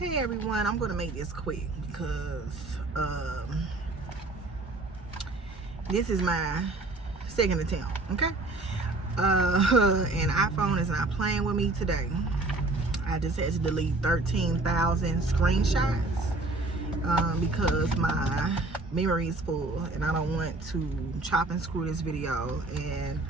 Hey everyone, I'm gonna make this quick because this is my second attempt, okay? And iPhone is not playing with me today. I just had to delete 13,000 screenshots because my memory is full and I don't want to chop and screw this video, and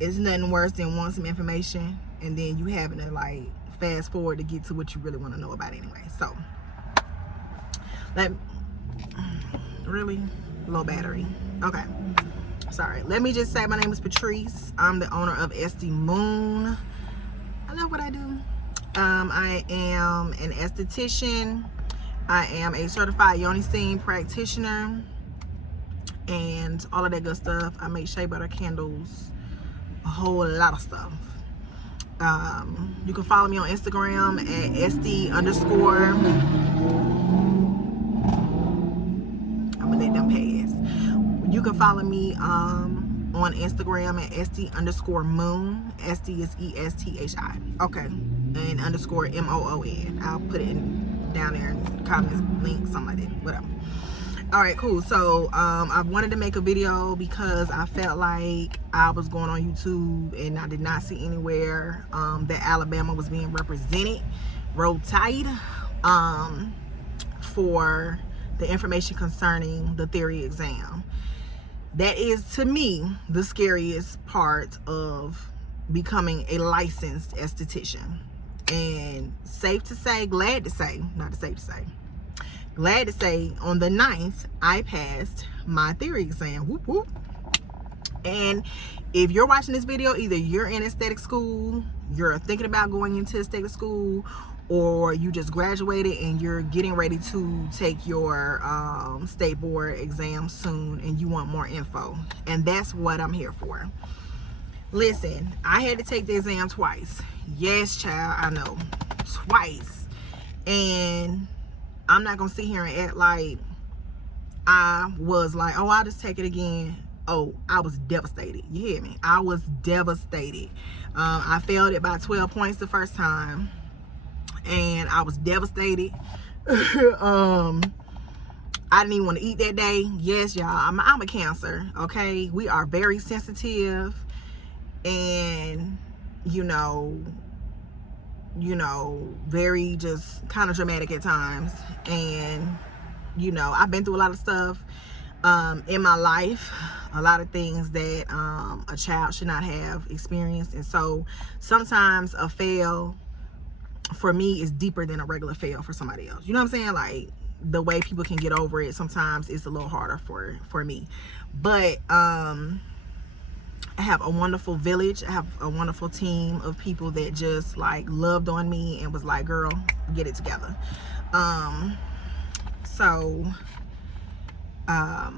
it's nothing worse than wanting some information and then you having to like fast forward to get to what you really want to know about anyway. So really low battery. Okay, sorry. Let me just say my name is Patrice. I'm the owner of SD Moon. I love what I do. I am an esthetician. I am a certified yoni steam practitioner and all of that good stuff. I make shea butter candles, a whole lot of stuff. You can follow me on Instagram at SD_. I'm gonna let them pass. You can follow me on Instagram at SD_moon. SD is ESTHI. Okay, and _MOON. I'll put it down there in comments, link, something like that, whatever. All right, cool. So I wanted to make a video because I felt like I was going on YouTube and I did not see anywhere that Alabama was being represented. Roll Tide for the information concerning the theory exam. That is, to me, the scariest part of becoming a licensed esthetician. And safe to say, glad to say, not safe to say, glad to say, on the 9th, I passed my theory exam. Whoop, whoop. And if you're watching this video, either you're in aesthetic school, you're thinking about going into aesthetic school, or you just graduated and you're getting ready to take your state board exam soon and you want more info. And that's what I'm here for. Listen, I had to take the exam twice. Yes, child, I know. Twice. And I'm not gonna sit here and act like I was like, oh, I'll just take it again. Oh, I was devastated. You hear me? I was devastated. I failed it by 12 points the first time, and I was devastated. I didn't even want to eat that day. Yes, y'all, I'm a Cancer. Okay, we are very sensitive, and you know, very just kind of dramatic at times. And you know, I've been through a lot of stuff in my life, a lot of things that a child should not have experienced. And so sometimes a fail for me is deeper than a regular fail for somebody else. You know what I'm saying? Like, the way people can get over it, sometimes it's a little harder for me. But I have a wonderful village. I have a wonderful team of people that just like loved on me and was like, girl, get it together. And so I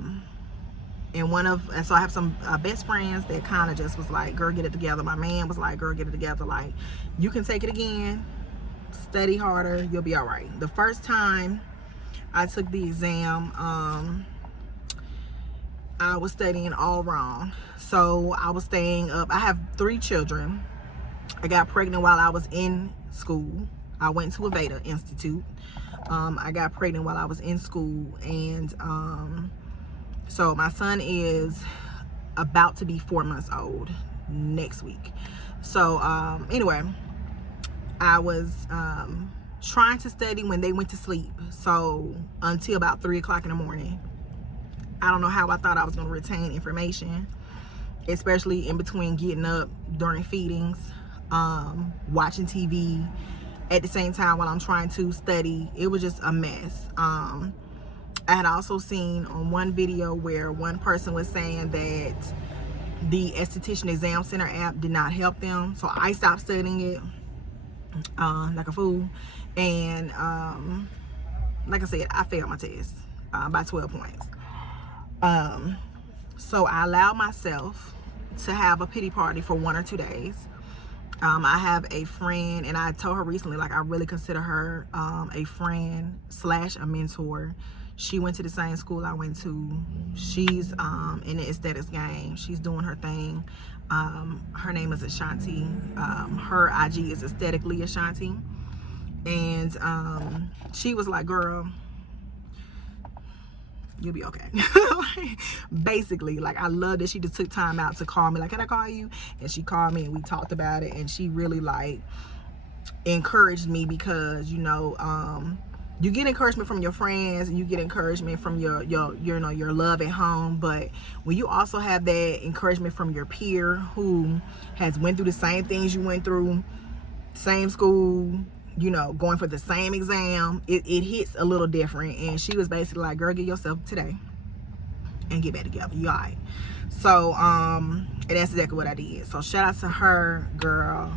have some best friends that kind of just was like, girl, get it together. My man was like, girl, get it together. Like, you can take it again, study harder, you'll be all right. The first time I took the exam, I was studying all wrong. So I was staying up. I have 3 children. I got pregnant while I was in school. I went to a Veda Institute. I got pregnant while I was in school, and so my son is about to be 4 months old next week. So anyway, I was trying to study when they went to sleep, so until about 3 o'clock in the morning. I don't know how I thought I was going to retain information, especially in between getting up during feedings, watching TV at the same time while I'm trying to study. It was just a mess. I had also seen on one video where one person was saying that the Esthetician Exam Center app did not help them, so I stopped studying it like a fool. And like I said, I failed my test by 12 points. So I allowed myself to have a pity party for 1 or 2 days. I have a friend, and I told her recently, like, I really consider her a friend / a mentor. She went to the same school I went to. She's in the aesthetics game. She's doing her thing. Her name is Ashanti. Her IG is Aesthetically Ashanti. And she was like, girl, you'll be okay. Basically, like, I love that she just took time out to call me, like, can I call you? And she called me and we talked about it, and she really like encouraged me, because you know, you get encouragement from your friends and you get encouragement from your you know, your love at home, but when you also have that encouragement from your peer who has went through the same things you went through, same school, you know, going for the same exam, it hits a little different. And she was basically like, girl, get yourself today and get back together, you all right? So and that's exactly what I did. So shout out to her, girl.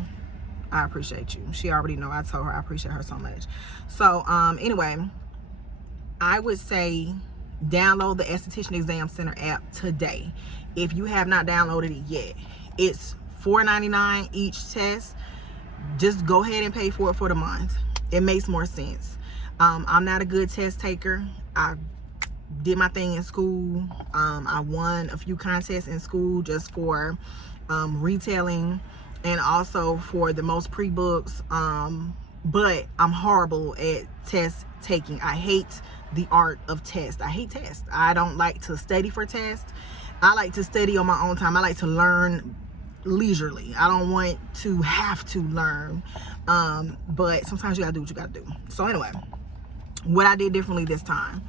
I appreciate you. She already know I told her I appreciate her so much. So anyway, I would say download the Esthetician Exam Center app today. If you have not downloaded it yet, it's $4.99 each test. Just go ahead and pay for it for the month. It makes more sense. I'm not a good test taker. I did my thing in school. I won a few contests in school just for retailing, and also for the most pre-books, but I'm horrible at test taking. I hate the art of test. I hate tests. I don't like to study for tests. I like to study on my own time. I like to learn leisurely. I don't want to have to learn, but sometimes you gotta do what you gotta do. So anyway, what I did differently this time,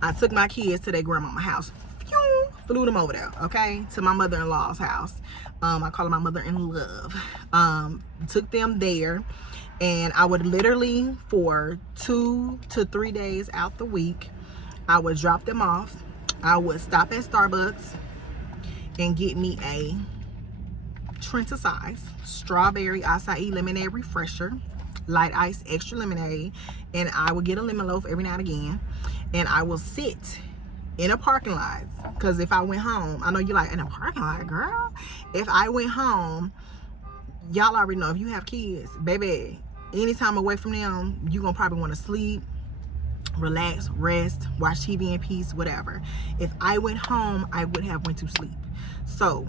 I took my kids to their grandmama's house. Flew them over there, okay, to my mother-in-law's house. I call her my mother-in-love. Took them there, and I would literally, for 2 to 3 days out the week, I would drop them off. I would stop at Starbucks and get me a Trenta size strawberry acai lemonade refresher, light ice extra lemonade, and I would get a lemon loaf every now and again, and I will sit in a parking lot, because if I went home, I know you're like, in a parking lot, girl? If I went home, y'all already know, if you have kids, baby, anytime away from them, you're gonna probably want to sleep, relax, rest, watch TV in peace, whatever. If I went home, I would have went to sleep. So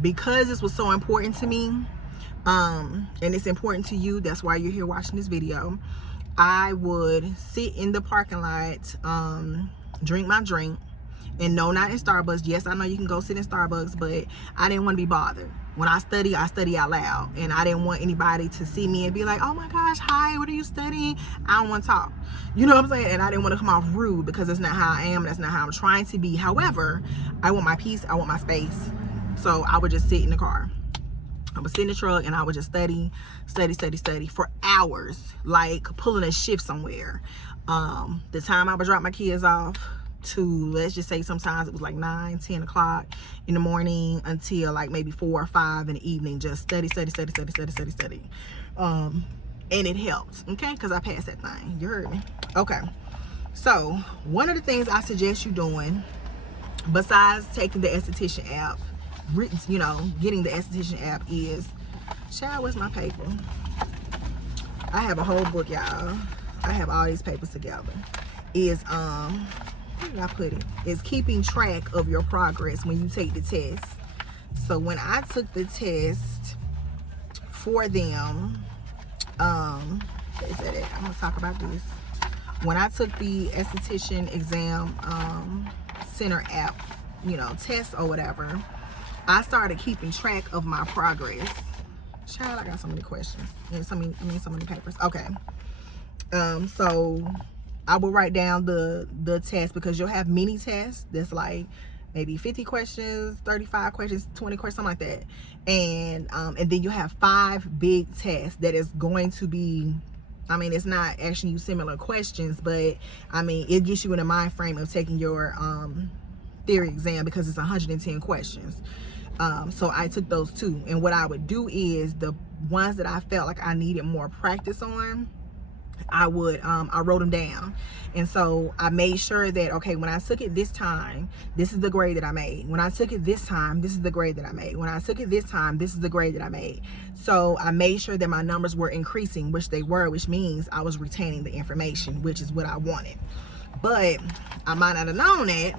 because this was so important to me, and it's important to you, that's why you're here watching this video, I would sit in the parking lot, drink my drink. And no, not in Starbucks. Yes, I know you can go sit in Starbucks, but I didn't want to be bothered. When I study out loud, and I didn't want anybody to see me and be like, oh my gosh, hi, what are you studying? I don't want to talk. You know what I'm saying? And I didn't want to come off rude, because that's not how I am. That's not how I'm trying to be. However, I want my peace. I want my space. So I would just sit in the car. I would sit in the truck, and I would just study for hours, like pulling a shift somewhere. The time I would drop my kids off to, let's just say, sometimes it was like 9, 10 o'clock in the morning until like maybe 4 or 5 in the evening, just study. And it helped, okay, because I passed that thing. You heard me? Okay. So one of the things I suggest you doing, besides taking the Esthetician app, you know, getting the Esthetician app, is, child, where's my paper? I have a whole book, y'all. I have all these papers together. Is where did I put it? Is keeping track of your progress when you take the test. So when I took the test for them, is that it? I'm gonna talk about this. When I took the Esthetician Exam Center app, you know, test or whatever, I started keeping track of my progress. Child, I got so many questions and so many papers. Okay. So I will write down the test, because you'll have mini tests that's like maybe 50 questions, 35 questions, 20 questions, something like that. And then you have 5 big tests that is going to be, I mean, it's not asking you similar questions, but I mean, it gets you in a mind frame of taking your theory exam, because it's 110 questions. So I took those too. And what I would do is, the ones that I felt like I needed more practice on, I wrote them down. And so I made sure that, okay, when I took it this time, this is the grade that I made. When I took it this time, this is the grade that I made. When I took it this time, this is the grade that I made. So I made sure that my numbers were increasing, which they were, which means I was retaining the information, which is what I wanted. But I might not have known that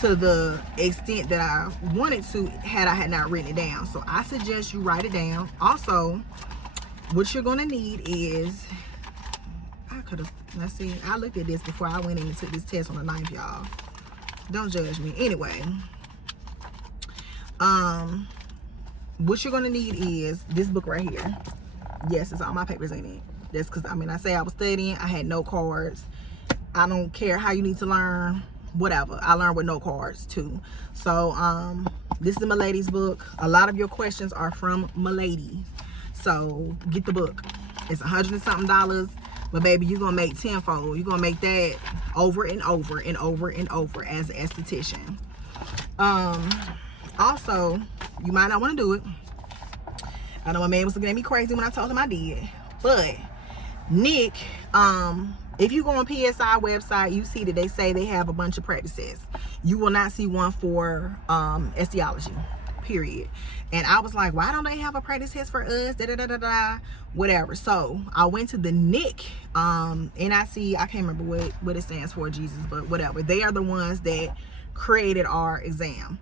to the extent that I wanted to had I had not written it down. So I suggest you write it down. Also, what you're going to need is could have, let's see, I looked at this before I went in and took this test on the 9th, y'all. Don't judge me. Anyway, what you're gonna need is this book right here. Yes, it's all my papers in it. That's because, I mean, I say I was studying, I had no cards. I don't care how you need to learn, whatever. I learned with no cards too. So this is Milady's book. A lot of your questions are from Milady, so get the book. It's $100 and something, but baby, you're gonna make tenfold. You're gonna make that over and over and over and over as an esthetician. Also, you might not want to do it. I know my man was looking at me crazy when I told him I did, but Nick, if you go on PSI website, you see that they say they have a bunch of practices. You will not see one for etiology, period. And I was like, why don't they have a practice test for us? Da, da, da, da, da. Whatever. So I went to the NIC, NIC, I can't remember what it stands for, Jesus, but whatever. They are the ones that created our exam.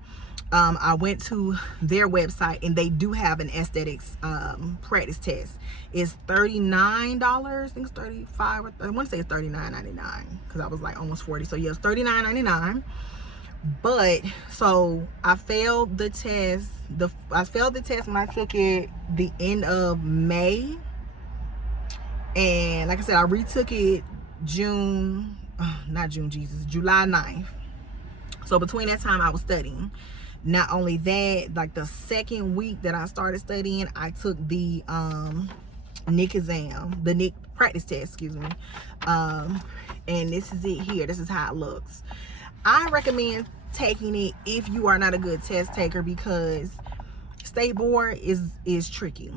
I went to their website and they do have an aesthetics practice test. It's $39. I think it's 35 or 30, I want to say it's $39.99 because I was like almost 40. So yeah, it's $39.99. But so I failed the test. I failed the test when I took it the end of May. And like I said, I retook it July 9th. So between that time I was studying. Not only that, like the second week that I started studying, I took the NIC exam, the NIC practice test, excuse me. And this is it here. This is how it looks. I recommend taking it if you are not a good test taker, because state board is tricky.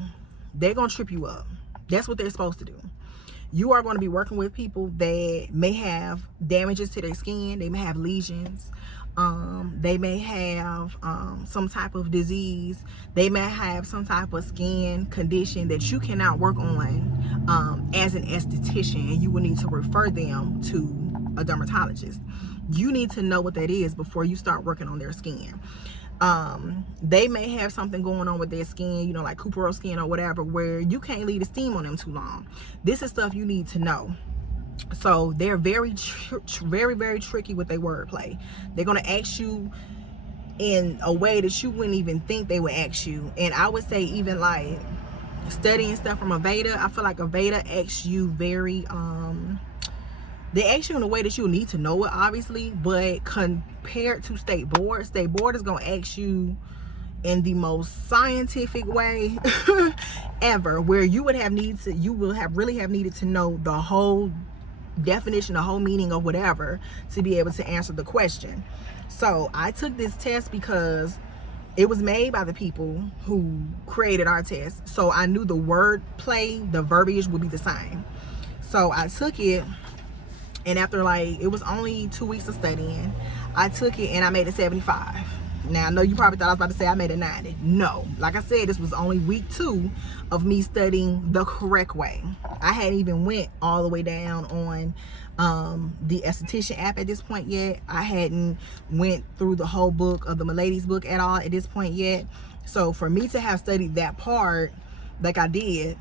They're gonna trip you up. That's what they're supposed to do. You are going to be working with people that may have damages to their skin. They may have lesions. They may have some type of disease. They may have some type of skin condition that you cannot work on as an esthetician, and you will need to refer them to a dermatologist. You need to know what that is before you start working on their skin. They may have something going on with their skin, you know, like Cooperose skin or whatever, where you can't leave the steam on them too long. This is stuff you need to know. So they're very tricky with their wordplay. They're going to ask you in a way that you wouldn't even think they would ask you. And I would say even like studying stuff from Aveda, I feel like Aveda asks you very they ask you in a way that you need to know it, obviously, but compared to state board is going to ask you in the most scientific way ever, where you will really have needed to know the whole definition, the whole meaning of whatever to be able to answer the question. So I took this test because it was made by the people who created our test, so I knew the word play, the verbiage would be the same. So I took it, and after like, it was only 2 weeks of studying, I took it and I made a 75. Now I know you probably thought I was about to say I made a 90. No, like I said, this was only week 2 of me studying the correct way. I hadn't even went all the way down on the esthetician app at this point yet. I hadn't went through the whole book of the Milady's book at all at this point yet. So for me to have studied that part like I did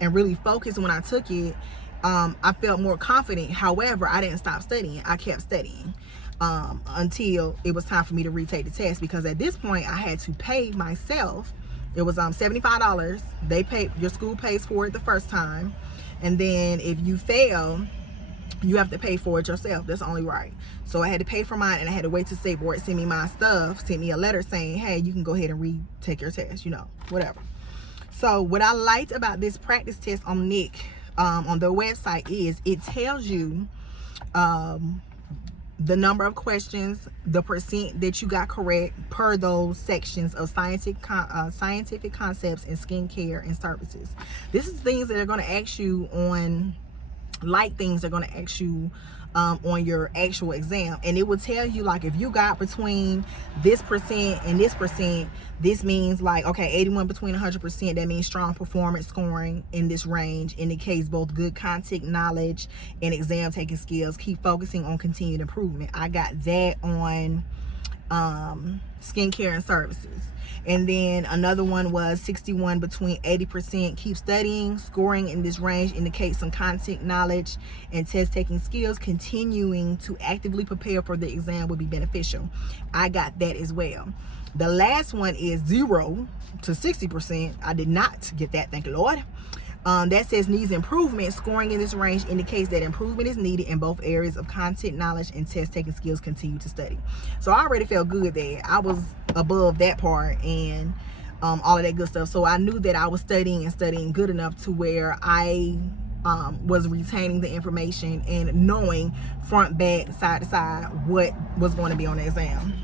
and really focused when I took it, I felt more confident. However, I didn't stop studying. I kept studying until it was time for me to retake the test, because at this point I had to pay myself. It was $75. Your school pays for it the first time, and then if you fail, you have to pay for it yourself. That's only right. So I had to pay for mine, and I had to wait to state board send me my stuff, send me a letter saying, hey, you can go ahead and retake your test, you know, whatever. So what I liked about this practice test on NIC on their website is it tells you the number of questions, the percent that you got correct per those sections of scientific concepts in skincare and services. This is things that are going to ask you on, like things they're going to ask you on your actual exam, and it will tell you like if you got between this percent and this percent, this means like, okay, 81 between 100%, that means strong performance scoring in this range indicates both good content knowledge and exam taking skills. Keep focusing on continued improvement. I got that on skincare and services. And then another one was 61 between 80%. Keep studying. Scoring in this range indicates some content knowledge and test taking skills. Continuing to actively prepare for the exam would be beneficial. I got that as well. The last one is 0 to 60%. I did not get that, thank you Lord. That says needs improvement. Scoring in this range indicates that improvement is needed in both areas of content knowledge and test taking skills. Continue to study. So I already felt good that I was above that part and all of that good stuff. So I knew that I was studying good enough to where I was retaining the information and knowing front, back, side to side what was going to be on the exam.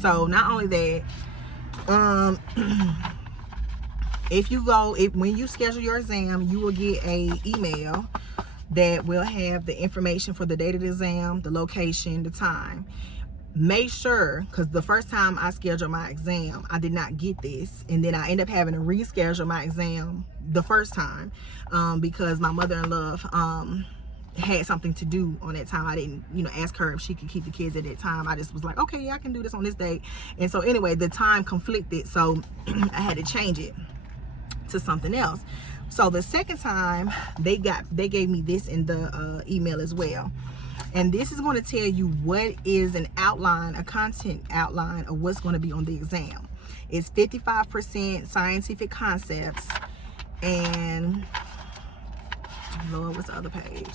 So not only that, when you schedule your exam, you will get a email that will have the information for the date of the exam, the location, the time. Make sure, because the first time I scheduled my exam, I did not get this, and then I ended up having to reschedule my exam the first time because my mother-in-law had something to do on that time. I didn't, ask her if she could keep the kids at that time. I just was like, okay, yeah, I can do this on this date. And so anyway, the time conflicted, so I had to change it to something else. So the second time they gave me this in the email as well, and this is going to tell you what is an outline, a content outline of what's going to be on the exam. It's 55% scientific concepts, and Lord, what's the other page?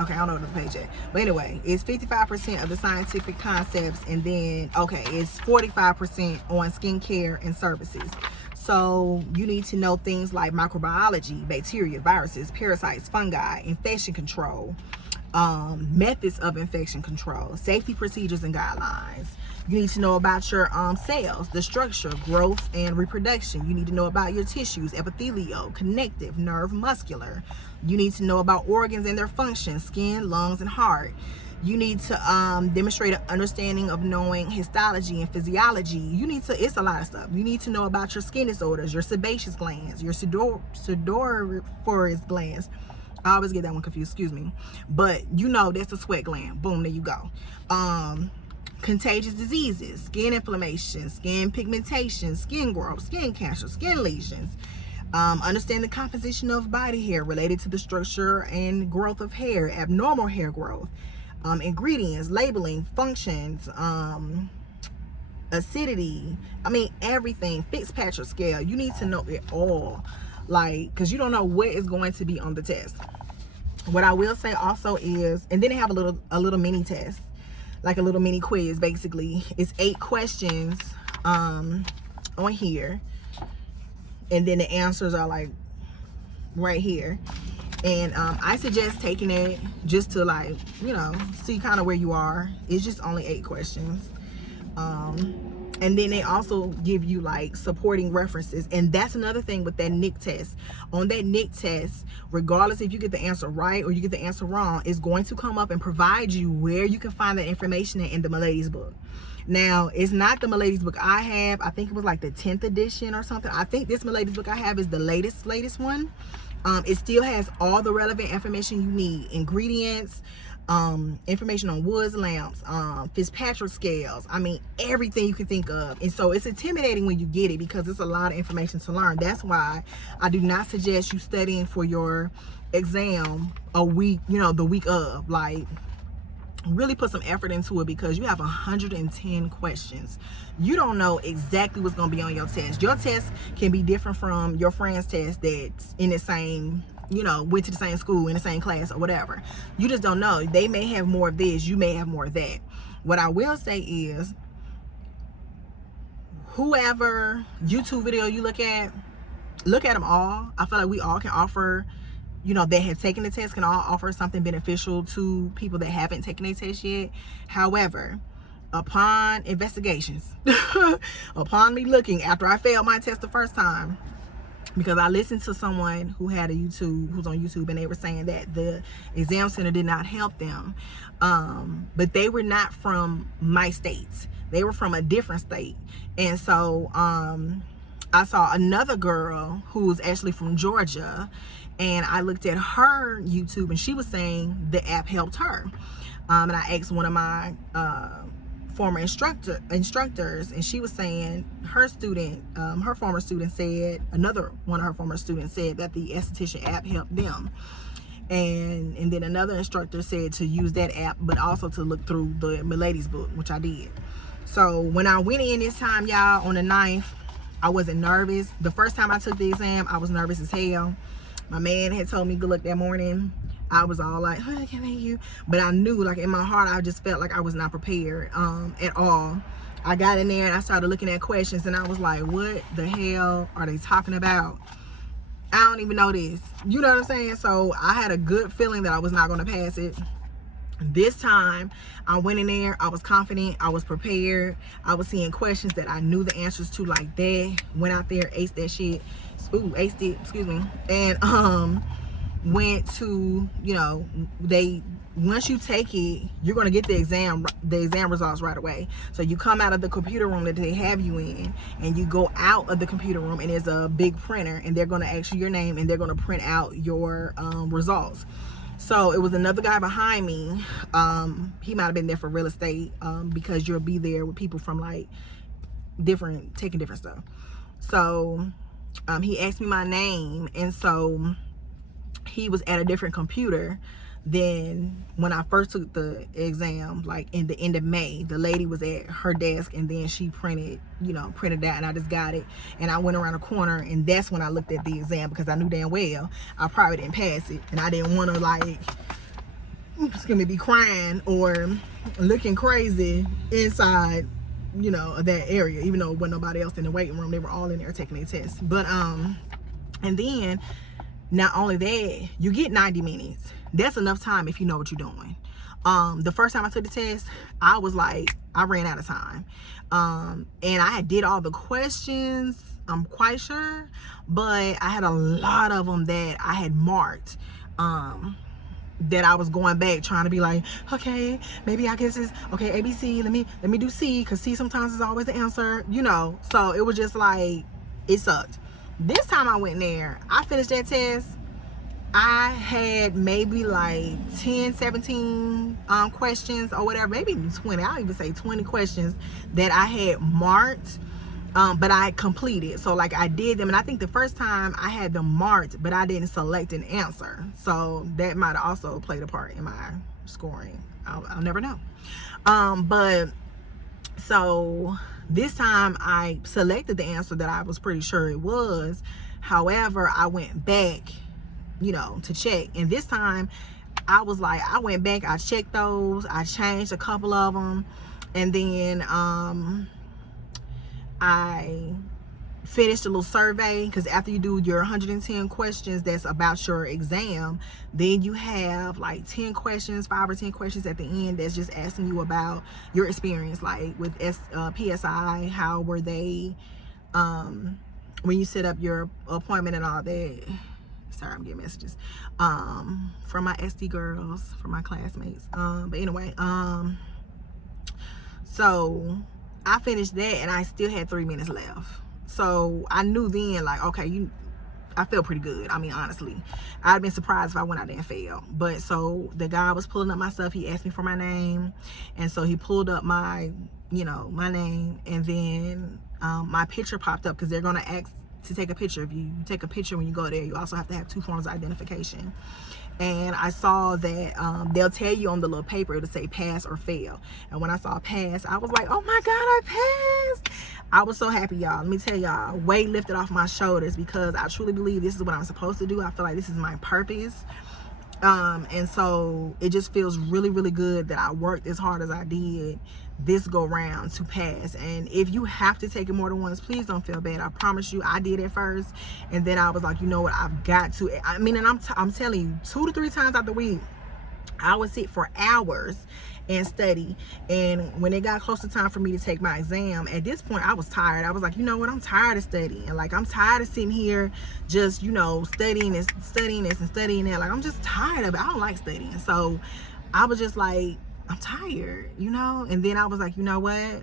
Okay, I don't know what the page is. But anyway, it's 55% of the scientific concepts, and then, it's 45% on skincare and services. So you need to know things like microbiology, bacteria, viruses, parasites, fungi, infection control, methods of infection control, safety procedures and guidelines. You need to know about your cells, the structure, growth, and reproduction. You need to know about your tissues, epithelial, connective, nerve, muscular. You need to know about organs and their functions, skin, lungs, and heart. You need to demonstrate an understanding of knowing histology and physiology. It's a lot of stuff. You need to know about your skin disorders, your sebaceous glands, your sudoriferous glands. I always get that one confused, excuse me. But that's a sweat gland. Boom, there you go. Contagious diseases, skin inflammation, skin pigmentation, skin growth, skin cancer, skin lesions. Understand the composition of body hair related to the structure and growth of hair, abnormal hair growth, ingredients, labeling, functions, acidity, everything, Fitzpatrick scale. You need to know it all, because you don't know what is going to be on the test. What I will say also is, and then they have a little mini test, like a little mini quiz. Basically, it's 8 questions on here, and then the answers are like right here. And I suggest taking it just to see kind of where you are. It's just only 8 questions. And then they also give you supporting references. And that's another thing with that NIC test. On that NIC test, regardless if you get the answer right or you get the answer wrong, it's going to come up and provide you where you can find that information in the Milady's book. Now, it's not the Milady's book I have. I think it was the 10th edition or something. I think this Milady's book I have is the latest one. It still has all the relevant information you need. Ingredients, information on woods lamps, Fitzpatrick scales. Everything you can think of. And so it's intimidating when you get it because it's a lot of information to learn. That's why I do not suggest you studying for your exam a week, the week of. Really put some effort into it because you have 110 questions. You don't know exactly what's going to be on your test. Your test can be different from your friend's test that's in the same, went to the same school, in the same class or whatever. You just don't know. They may have more of this. You may have more of that. What I will say is, whoever YouTube video you look at them all. I feel like we all can offer, that have taken the test can all offer something beneficial to people that haven't taken a test yet. However, upon investigations, upon me looking after I failed my test the first time, because I listened to someone who's on YouTube, and they were saying that the exam center did not help them, but they were not from my state. They were from a different state. And so I saw another girl who's actually from Georgia, and I looked at her YouTube, and she was saying the app helped her. And I asked one of my former instructors, and she was saying her student, her former student said, another one of her former students said that the esthetician app helped them. And then another instructor said to use that app, but also to look through the Milady's book, which I did. So when I went in this time, y'all, on the 9th, I wasn't nervous. The first time I took the exam, I was nervous as hell. My man had told me good luck that morning. I was all like, oh, can I hear you? But I knew, like, in my heart, I just felt like I was not prepared at all. I got in there and I started looking at questions, and I was like, what the hell are they talking about? I don't even know this. You know what I'm saying? So I had a good feeling that I was not going to pass it. This time, I went in there, I was confident, I was prepared, I was seeing questions that I knew the answers to like that. Went out there, aced that shit. Aced it, excuse me. And went to, you know, once you take it, you're going to get the exam results right away. So you come out of the computer room that they have you in, and you go out of the computer room, and there's a big printer, and they're going to ask you your name, and they're going to print out your results. So it was another guy behind me. He might have been there for real estate, because you'll be there with people from like taking different stuff. So he asked me my name, and so he was at a different computer than when I first took the exam, like in the end of May. The lady was at her desk, and then she printed that, and I just got it. And I went around the corner, and that's when I looked at the exam, because I knew damn well I probably didn't pass it, and I didn't want to like, it's gonna be crying or looking crazy inside, that area, even though there wasn't nobody else in the waiting room. They were all in there taking their tests. But and then not only that, you get 90 minutes. That's enough time if you know what you're doing. The first time I took the test, I was like, I ran out of time. And I did all the questions, I'm quite sure, but I had a lot of them that I had marked, that I was going back trying to be like, okay, maybe I guess it's okay, ABC, let me do C, because C sometimes is always the answer, so it was just like, it sucked. This time I went in there, I finished that test. I had maybe like 10, 17 questions or whatever, maybe even 20. I'll even say 20 questions that I had marked, but I completed. So like I did them, and I think the first time I had them marked, but I didn't select an answer. So that might have also played a part in my scoring. I'll never know. But so this time I selected the answer that I was pretty sure it was. However, I went back, to check. And this time I was like, I went back, I checked those, I changed a couple of them, and then I finished a little survey, because after you do your 110 questions that's about your exam, then you have like 10 questions, 5 or 10 questions at the end that's just asking you about your experience, like with PSI, how were they when you set up your appointment and all that. Sorry, I'm getting messages from my SD girls, from my classmates. But anyway, so I finished that, and I still had 3 minutes left. So I knew then, like, okay, I felt pretty good. I mean, honestly, I'd been surprised if I went out there and failed. But so the guy was pulling up my stuff. He asked me for my name, and so he pulled up my, my name, and then my picture popped up, because they're gonna ask to take a picture. If you take a picture when you go there, you also have to have 2 forms of identification. And I saw that they'll tell you on the little paper to say pass or fail. And when I saw pass, I was like, oh my God, I passed. I was so happy, y'all. Let me tell y'all, weight lifted off my shoulders, because I truly believe this is what I'm supposed to do. I feel like this is my purpose. And so it just feels really, really good that I worked as hard as I did this go round to pass. And if you have to take it more than once, please don't feel bad. I promise you, I did it first, and then I was like, you know what, I've got to. I mean, and I'm telling you, 2 to 3 times out the week, I would sit for hours and study. And when it got close to time for me to take my exam, at this point I was tired. I was like, you know what, I'm tired of studying. Like, I'm tired of sitting here just, studying this and studying that. Like, I'm just tired of it. I don't like studying. So I was just like, I'm tired, And then I was like, you know what,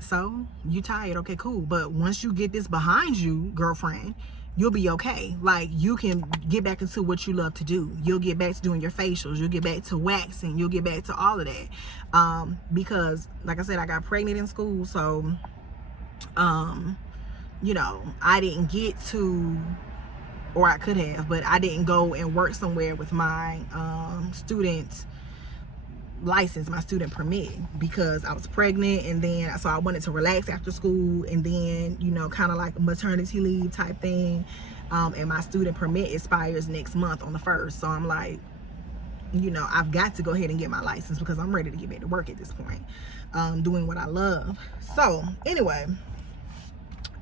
So you tired, okay, cool. But once you get this behind you, girlfriend, you'll be okay. Like, you can get back into what you love to do. You'll get back to doing your facials. You'll get back to waxing. You'll get back to all of that. Because like I said, I got pregnant in school. So, you know, I didn't get to, or I could have, but I didn't go and work somewhere with my student license, my student permit, because I was pregnant, and then so I wanted to relax after school, and then, you know, kind of like a maternity leave type thing, and my student permit expires next month on the 1st. So I'm like, you know, I've got to go ahead and get my license because I'm ready to get back to work at this point, doing what I love. So anyway,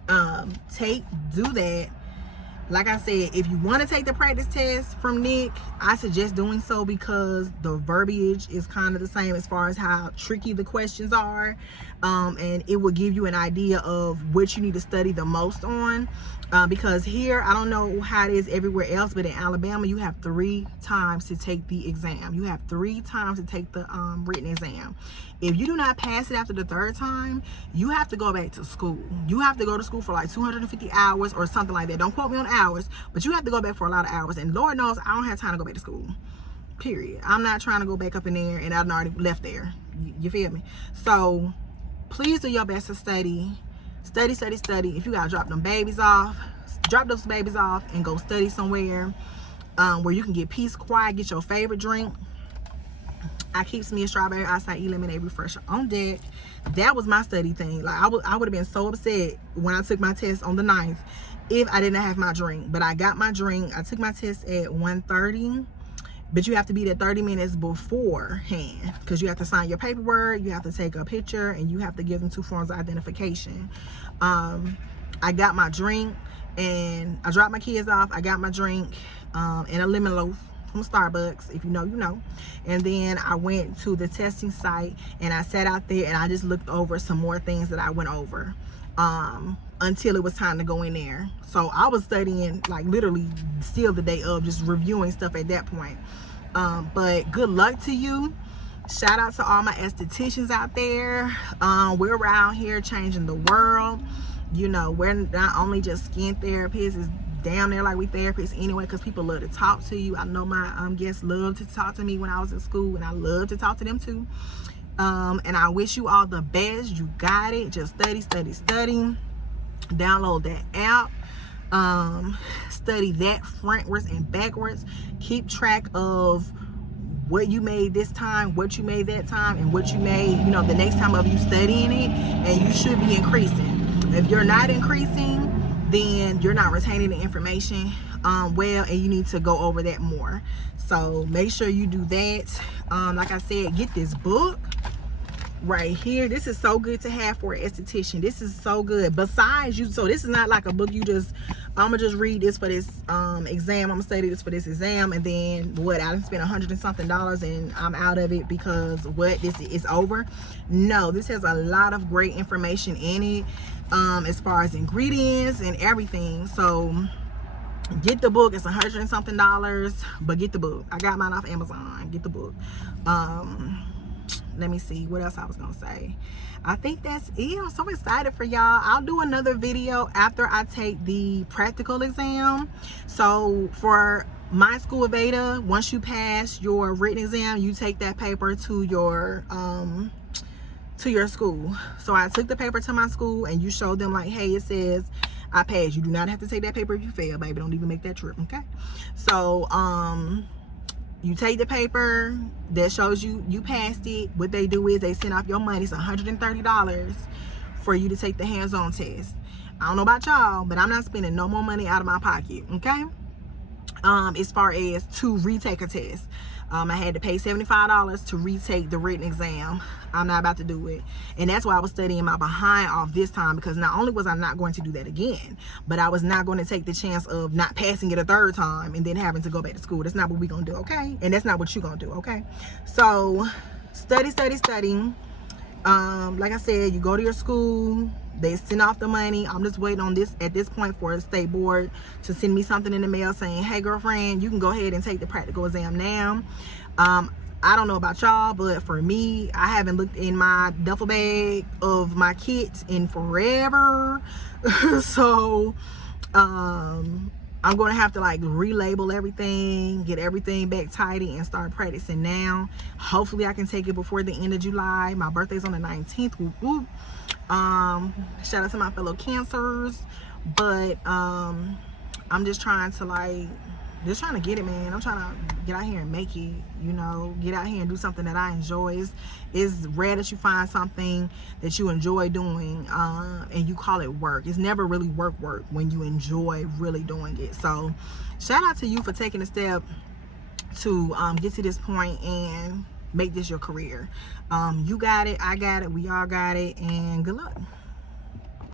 do that. Like I said, if you want to take the practice test from Nick, I suggest doing so, because the verbiage is kind of the same as far as how tricky the questions are, and it will give you an idea of what you need to study the most on, because here, I don't know how it is everywhere else, but in Alabama, you have 3 times to take the exam. You have 3 times to take the written exam. If you do not pass it after the 3rd time, you have to go back to school. You have to go to school for like 250 hours or something like that. Don't quote me on hours, but you have to go back for a lot of hours. And Lord knows I don't have time to go back to school, period. I'm not trying to go back up in there, and I've already left there. You feel me? So please do your best to study. Study, study, study. If you gotta drop them babies off, drop those babies off and go study somewhere where you can get peace, quiet, get your favorite drink. I keeps me a strawberry acai lemonade refresher on deck. That was my study thing. Like, I would have been so upset when I took my test on the 9th if I didn't have my drink. But I got my drink. I took my test at 1:30. But you have to be there 30 minutes beforehand, because you have to sign your paperwork, you have to take a picture, and you have to give them 2 forms of identification. I got my drink, and I dropped my kids off. I got my drink and a lemon loaf from Starbucks. If you know, you know. And then I went to the testing site, and I sat out there, and I just looked over some more things that I went over until it was time to go in there. So I was studying like literally still the day of, just reviewing stuff at that point. But good luck to you. Shout out to all my estheticians out there. We're around here changing the world. You know, we're not only just skin therapists, it's damn near like we therapists anyway, because people love to talk to you. I know my guests love to talk to me when I was in school, and I love to talk to them too. And I wish you all the best. You got it. Just study, study, study. Download that app. Study that frontwards and backwards. Keep track of what you made this time, what you made that time, and what you made, you know, the next time of you studying it. And you should be increasing. If you're not increasing, then you're not retaining the information well, and you need to go over that more. So make sure you do that. Like I said, get this book right here. This is so good to have for an esthetician. This is so good. Besides you, so this is not like a book you just, I'm gonna just read this for this exam, I'm gonna study this for this exam, and then what, I done spent $100 and something and I'm out of it because what, this is over. No, this has a lot of great information in it, as far as ingredients and everything. So get the book. It's $100 and something, but get the book. I got mine off Amazon. Get the book. Let me see what else I was gonna say. I think that's it. I'm so excited for y'all. I'll do another video after I take the practical exam. So for my school of Ada, once you pass your written exam, you take that paper to your school. So I took the paper to my school, and you showed them like, hey, it says I passed. You do not have to take that paper if you fail, baby. Don't even make that trip, okay? So you take the paper that shows you passed it. What they do is they send off your money. It's $130 for you to take the hands-on test. I don't know about y'all, but I'm not spending no more money out of my pocket, okay? As far as to retake a test, I had to pay $75 to retake the written exam. I'm not about to do it. And that's why I was studying my behind off this time, because not only was I not going to do that again, but I was not going to take the chance of not passing it a 3rd time and then having to go back to school. That's not what we're going to do, okay? And that's not what you're going to do, okay? So study, study, study. Like I said, you go to your school, they send off the money. I'm just waiting on this at this point for a state board to send me something in the mail saying, hey girlfriend, you can go ahead and take the practical exam now. I don't know about y'all, but for me, I haven't looked in my duffel bag of my kits in forever. So I'm gonna have to like relabel everything, get everything back tidy, and start practicing now. Hopefully I can take it before the end of July. My birthday's on the 19th. Whoop, whoop. Shout out to my fellow cancers. But I'm just trying to get it, man. I'm trying to get out here and make it, you know, get out here and do something that I enjoy. It's rare that you find something that you enjoy doing and you call it work. It's never really work when you enjoy really doing it. So shout out to you for taking a step to get to this point and make this your career. You got it, I got it, we all got it, and good luck.